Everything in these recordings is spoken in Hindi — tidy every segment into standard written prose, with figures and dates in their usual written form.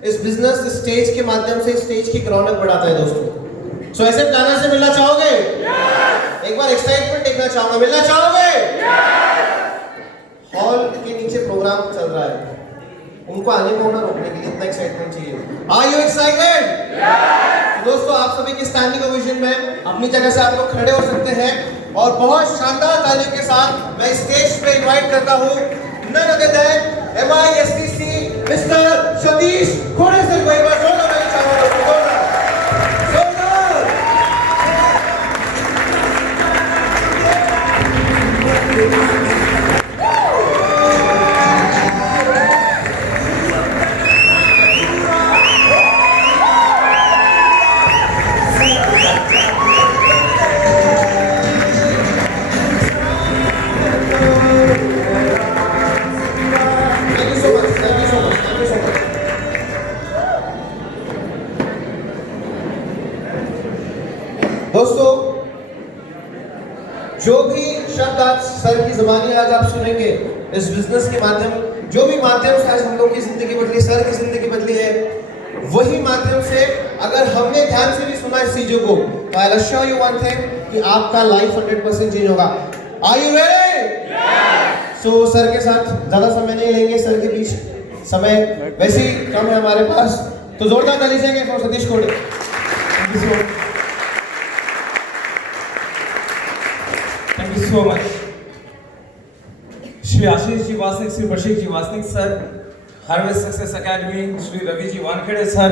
इस बिजनेस स्टेज के माध्यम से स्टेज की रौनक बढ़ाता है दोस्तों। सो ऐसे प्लानर से मिलना चाहोगे? एक बार एक्साइटमेंट देखना चाहूंगा, मिलना चाहोगे? हॉल के नीचे प्रोग्राम चल रहा है, उनको आने को ना रोकने के लिए इतना एक्साइटमेंट चाहिए। Are you excited? दोस्तों आप सभी की स्टैंडिंग ओवेशन में अपनी जगह से आप लोग खड़े हो सकते हैं और बहुत शानदार तालियों के साथ मैं स्टेज पे इनवाइट करता हूँ none other than MISTC mister Satish Khode sir को। एक बार जोरदार ताली चाहूंगा दोस्तों, दोस्तों जो भी शब्द आज सर की ज़बानी आज आप सुनेंगे इस बिजनेस के माध्यम, जो भी माध्यम से आज हम लोग की जिंदगी बदली, सर की जिंदगी बदली है, वही माध्यम से अगर हमने ध्यान से भी सुना इस चीजों को तो I assure you one thing कि आपका लाइफ 100% चेंज होगा। Are you ready? So sir के साथ ज्यादा समय नहीं लेंगे, सर के बीच समय वैसे ही कम है हमारे पास, तो जोरदार ताली से for Satish Khode. Thank you so much. Shri Ashish ji Wasnik, Shri Bashir ji Wasnik sir, harvest success academy, Shri Ravi ji Wankhede sir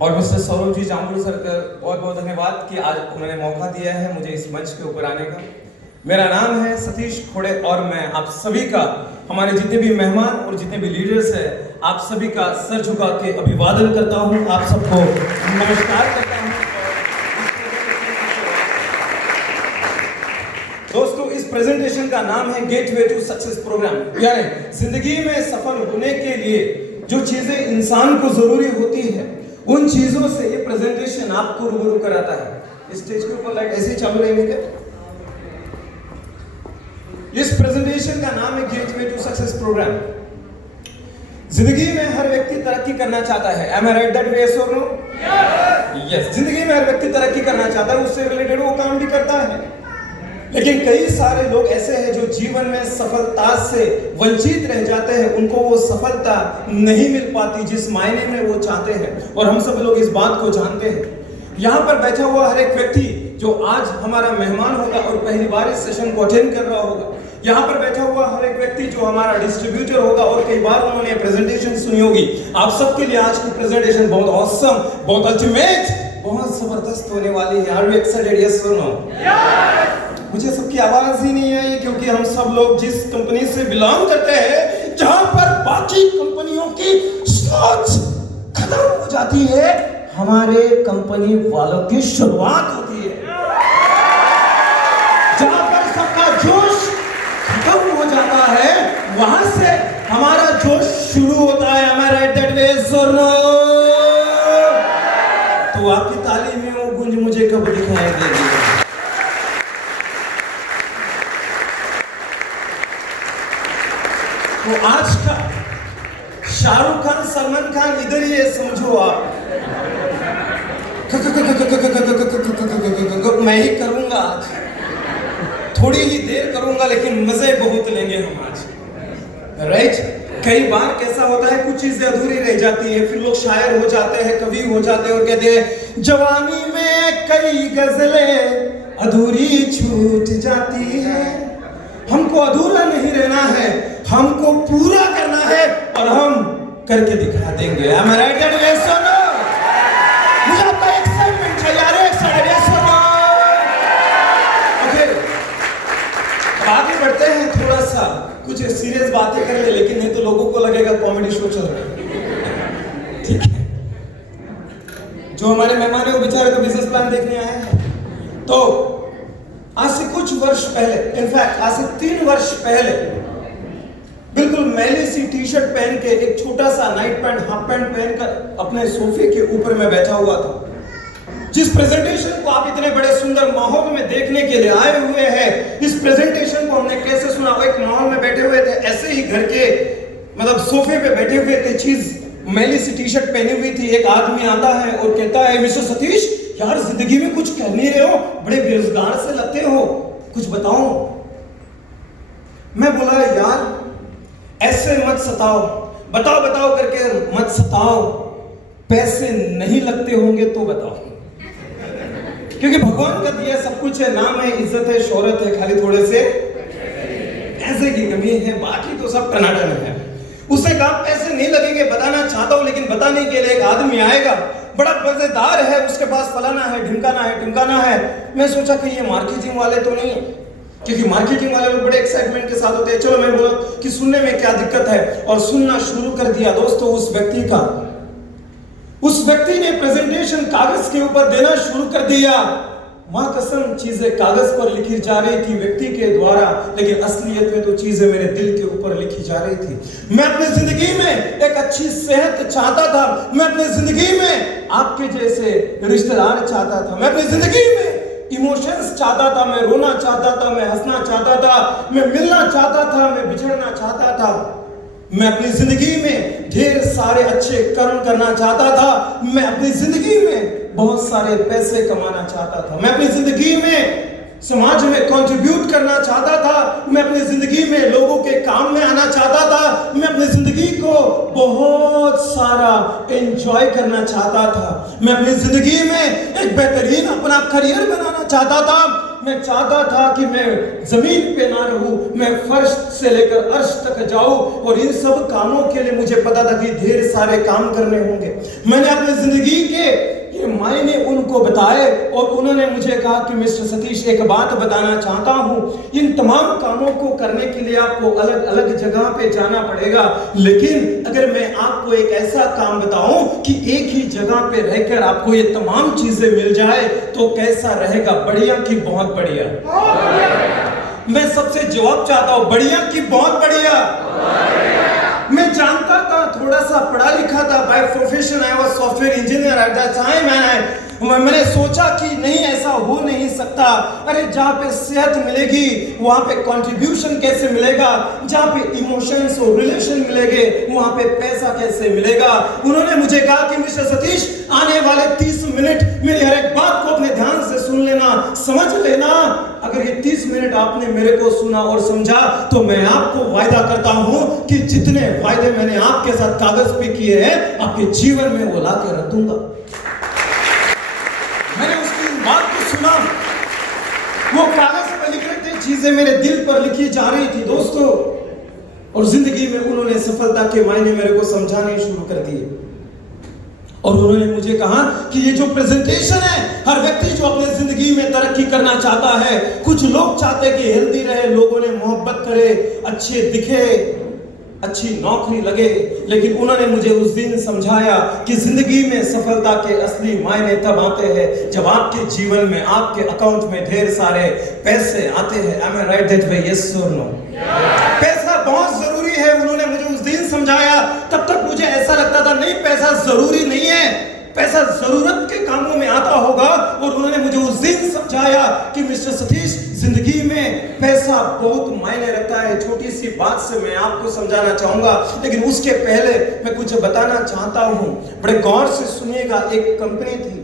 और मिस्टर सौरभ जी जामुल सर का बहुत बहुत धन्यवाद कि आज उन्होंने मौका दिया है मुझे इस मंच के ऊपर आने का। मेरा नाम है सतीश खोड़े और मैं आप सभी का, हमारे जितने भी मेहमान और जितने भी लीडर्स हैं, आप सभी का सर झुका के अभिवादन करता हूँ, आप सबको नमस्कार करता हूँ। दोस्तों इस प्रेजेंटेशन का नाम है गेटवे टू सक्सेस प्रोग्राम, यानी जिंदगी में सफल होने के लिए जो चीजें इंसान को जरूरी होती है उन चीजों से ये प्रेजेंटेशन आपको रूबरू कराता है। स्टेज के ऊपर लाइट ऐसे ही चालू रहेंगे क्या? इस प्रेजेंटेशन का नाम है गेटवे टू सक्सेस प्रोग्राम। जिंदगी में हर व्यक्ति तरक्की करना चाहता है। Am I right that way, yes or no? Yes. जिंदगी में हर व्यक्ति तरक्की करना चाहता है, उससे रिलेटेड वो काम भी करता है, लेकिन कई सारे लोग ऐसे हैं जो जीवन में सफलता से वंचित रह जाते हैं, उनको वो सफलता नहीं मिल पाती जिस मायने में वो चाहते हैं, और हम सब लोग इस बात को जानते हैं। यहाँ पर बैठा हुआ हर एक व्यक्ति जो आज हमारा मेहमान होगा और पहली बार इस सेशन को अटेंड कर रहा होगा, यहाँ पर बैठा हुआ हर एक व्यक्ति जो हमारा डिस्ट्रीब्यूटर होगा और कई बार उन्होंने प्रेजेंटेशन सुनी होगी, आप सबके लिए आज की प्रेजेंटेशन बहुत ऑसम, बहुत अल्टीमेट, बहुत जबरदस्त होने वाली है। Are you excited? यस और नो? मुझे सबकी आवाज ही नहीं आई क्योंकि हम सब लोग जिस कंपनी से बिलोंग करते हैं जहां पर बाकी कंपनियों की सोच खत्म हो जाती है, हमारे कंपनी वालों की शुरुआत होती है। जहां पर सबका जोश खत्म हो जाता है वहां से हमारा जोश शुरू होता है। Am I right that way, yes or no? तो आपकी ताली में वो गूंज मुझे कब दिखाई देगी? तो आज का शाहरुख खान, सलमान खान इधर ही है, समझो आप। मैं ही करूंगा आज, थोड़ी ही देर करूंगा लेकिन मजे बहुत लेंगे हम आज, राइट? कई बार कैसा होता है, कुछ चीजें अधूरी रह जाती है, फिर लोग शायर हो जाते हैं, कवि हो जाते हैं और कहते हैं जवानी में कई गजलें अधूरी छूट जाती है। हमको अधूरा नहीं रहना है, हमको पूरा करना है और हम करके दिखा देंगे। Am I right that way, yes or no? मुझे आपका एक्साइटमेंट चाहिए, यार excited, yes or no? Okay, आगे बढ़ते हैं, थोड़ा सा कुछ सीरियस बातें करेंगे, लेकिन नहीं तो लोगों को लगेगा कॉमेडी शो चल रहा है, ठीक है? जो हमारे मेहमान है वो बेचारे तो बिजनेस प्लान देखने आए हैं। तो आज से कुछ वर्ष पहले, इनफैक्ट आज से 3 वर्ष पहले, बिल्कुल मैली सी टी शर्ट पहन के, एक छोटा सा नाइट पैंट, हाफ पैंट पहनकर अपने सोफे के ऊपर में बैठा हुआ था। जिस प्रेजेंटेशन को आप इतने बड़े सुंदर माहौल में देखने के लिए आए हुए हैं, इस प्रेजेंटेशन को हमने कैसे सुना? वो एक माहौल में बैठे हुए थे, ऐसे ही घर के मतलब सोफे पे बैठे हुए थे, चीज मैली सी टी शर्ट पहनी हुई थी। एक आदमी आता है और कहता है, मिस्टर सतीश यार जिंदगी में कुछ कह नहीं रहे हो, बड़े बेरोजगार से लगते हो, कुछ बताओ। मैं बोला यार ऐसे मत सताओ, बताओ बताओ करके मत सताओ, पैसे नहीं लगते होंगे तो बताओ, क्योंकि भगवान का दिया सब कुछ है, नाम है, इज्जत है, शोहरत है, खाली थोड़े से पैसे की कमी है, बाकी तो सब टनाटन है। उसने कहा पैसे नहीं लगेंगे, बताना चाहता हूं, लेकिन बताने के लिए एक आदमी आएगा, बड़ा मजेदार है, उसके पास फलाना है, ढिमकाना है। मैं सोचा कि ये मार्केटिंग वाले तो नहीं है, क्योंकि मार्केटिंग वाले लोग बड़े एक्साइटमेंट के साथ होते हैं। चलो मैं बोला कि सुनने में क्या दिक्कत है, और सुनना शुरू कर दिया। दोस्तों उस व्यक्ति ने प्रेजेंटेशन कागज के ऊपर देना शुरू कर दिया। मां कसम चीजें कागज पर लिखी जा रही थी व्यक्ति के द्वारा, लेकिन असलियत में तो चीजें मेरे दिल के ऊपर लिखी जा रही थी। मैं अपनी जिंदगी में एक अच्छी सेहत चाहता था, मैं अपनी जिंदगी में आपके जैसे रिश्तेदार चाहता था, मैं अपनी जिंदगी में इमोशंस चाहता था, मैं रोना चाहता था, मैं हंसना चाहता था, मैं मिलना चाहता था, मैं बिछड़ना चाहता था। मैं अपनी जिंदगी में ढेर सारे अच्छे कर्म करना चाहता था, मैं अपनी जिंदगी में बहुत सारे पैसे कमाना चाहता था, मैं अपनी जिंदगी में समाज में कंट्रीब्यूट करना चाहता था, मैं अपनी जिंदगी में लोगों के काम में आना चाहता था, मैं अपनी जिंदगी को बहुत सारा एंजॉय करना चाहता था, मैं अपनी जिंदगी में एक बेहतरीन अपना करियर बनाना चाहता था। मैं चाहता था कि मैं जमीन पे ना रहूं, मैं फर्श से लेकर अर्श तक जाऊं, और इन सब कामों के लिए मुझे पता था कि ढेर सारे काम करने होंगे। मैंने अपनी जिंदगी के ये मायने उनको बताए, और उन्होंने मुझे कहा कि मिस्टर सतीश एक बात बताना चाहता हूं, इन तमाम कामों को करने के लिए आपको अलग अलग जगह पे जाना पड़ेगा, लेकिन अगर मैं आपको एक ऐसा काम बताऊं कि एक ही जगह पे रहकर आपको ये तमाम चीजें मिल जाए तो कैसा रहेगा? बढ़िया की बहुत बढ़िया। मैं सबसे जवाब चाहता हूं, बढ़िया की बहुत बढ़िया। मैं जानता था, थोड़ा सा पढ़ा लिखा था, by profession I was software engineer at that time, मैंने सोचा कि नहीं ऐसा हो नहीं सकता। अरे जहाँ पे सेहत मिलेगी वहाँ पे कंट्रीब्यूशन कैसे मिलेगा, जहाँ पे इमोशंस और रिलेशन मिलेंगे वहाँ पे पैसा कैसे मिलेगा। उन्होंने मुझे कहा कि मिस्टर सतीश आने वाले 30 मिनट मेरी हर एक बात को अपने ध्यान से सुन लेना, समझ लेना। अगर ये 30 मिनट आपने मेरे को सुना और समझा तो मैं आपको वायदा करता हूँ कि जितने वायदे मैंने आपके साथ कागज पे किए हैं आपके जीवन में वो ला के रख दूंगा। मैंने उसकी बात को सुना, वो कागज पर लिख रहे थे, चीजें मेरे दिल पर लिखी जा रही थी दोस्तों, और जिंदगी में उन्होंने सफलता के मायने मेरे को समझाने शुरू कर दिए। और उन्होंने मुझे कहा कि ये जो प्रेजेंटेशन है, हर व्यक्ति जो अपने जिंदगी में तरक्की करना चाहता है, कुछ लोग चाहते हैं कि हेल्दी रहे, लोगों ने मोहब्बत करे, अच्छे दिखे, अच्छी नौकरी लगे, लेकिन उन्होंने मुझे उस दिन समझाया कि जिंदगी में सफलता के असली मायने तब आते हैं जब आपके जीवन में, आपके अकाउंट में ढेर सारे पैसे आते हैं। Am I right that way? Yes or no? पैसा बहुत जरूरी है, उन्होंने मुझे उस दिन समझाया। तब तक मुझे ऐसा लगता था नहीं पैसा जरूरी नहीं है, पैसा जरूरत के कामों में आता होगा। और उन्होंने मुझे उस दिन समझाया कि मिस्टर सतीश जिंदगी में पैसा बहुत मायने रखता है। छोटी सी बात से मैं आपको समझाना चाहूंगा, लेकिन उसके पहले मैं कुछ बताना चाहता हूं, बड़े गौर से सुनिएगा। एक कंपनी थी,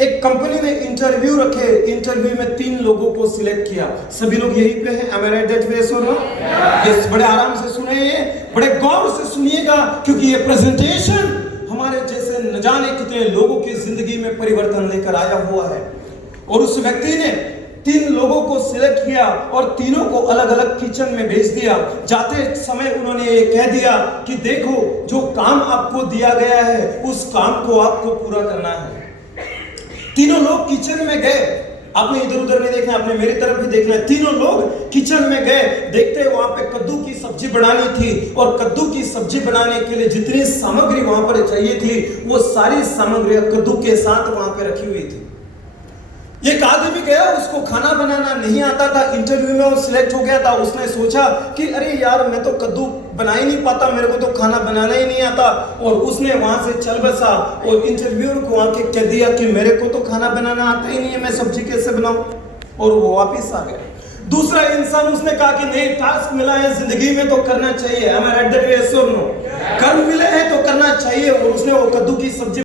एक कंपनी ने इंटरव्यू रखे, इंटरव्यू में 3 लोगों को सिलेक्ट किया। सभी लोग यहीं पे हैं, am I right that way? Yes or no? Yes, बड़े आराम से सुने, बड़े गौर से सुनिएगा, क्योंकि ये प्रेजेंटेशन हमारे जैसे न जाने कितने लोगों की जिंदगी में परिवर्तन लेकर आया हुआ है। और उस व्यक्ति ने 3 लोगों को सिलेक्ट किया और तीनों को अलग अलग किचन में भेज दिया। जाते समय उन्होंने ये कह दिया कि देखो जो काम आपको दिया गया है उस काम को आपको पूरा करना है। तीनों लोग किचन में गए, आपने इधर उधर नहीं देखना, आपने मेरी तरफ भी देखना है। तीनों लोग किचन में गए, देखते वहां पे कद्दू की सब्जी बनानी थी, और कद्दू की सब्जी बनाने के लिए जितनी सामग्री वहां पर चाहिए थी वो सारी सामग्री कद्दू के साथ वहां पे रखी हुई थी। एक आदमी गया, उसको खाना बनाना नहीं आता था, इंटरव्यू में वो सिलेक्ट हो गया था। उसने सोचा कि अरे यार मैं तो कद्दू बना ही नहीं पाता, मेरे को तो खाना बनाना ही नहीं आता। और उसने वहां से चल बसा और इंटरव्यूअर को आके कह दिया कि मेरे को तो खाना बनाना आता ही नहीं है, मैं सब्जी कैसे बनाऊं। और वो वापिस आ गया। दूसरा इंसान, उसने कहा कि नहीं, टास्क मिला है जिंदगी में तो करना चाहिए, हमें कर्म मिले हैं तो करना रोटी सब्जी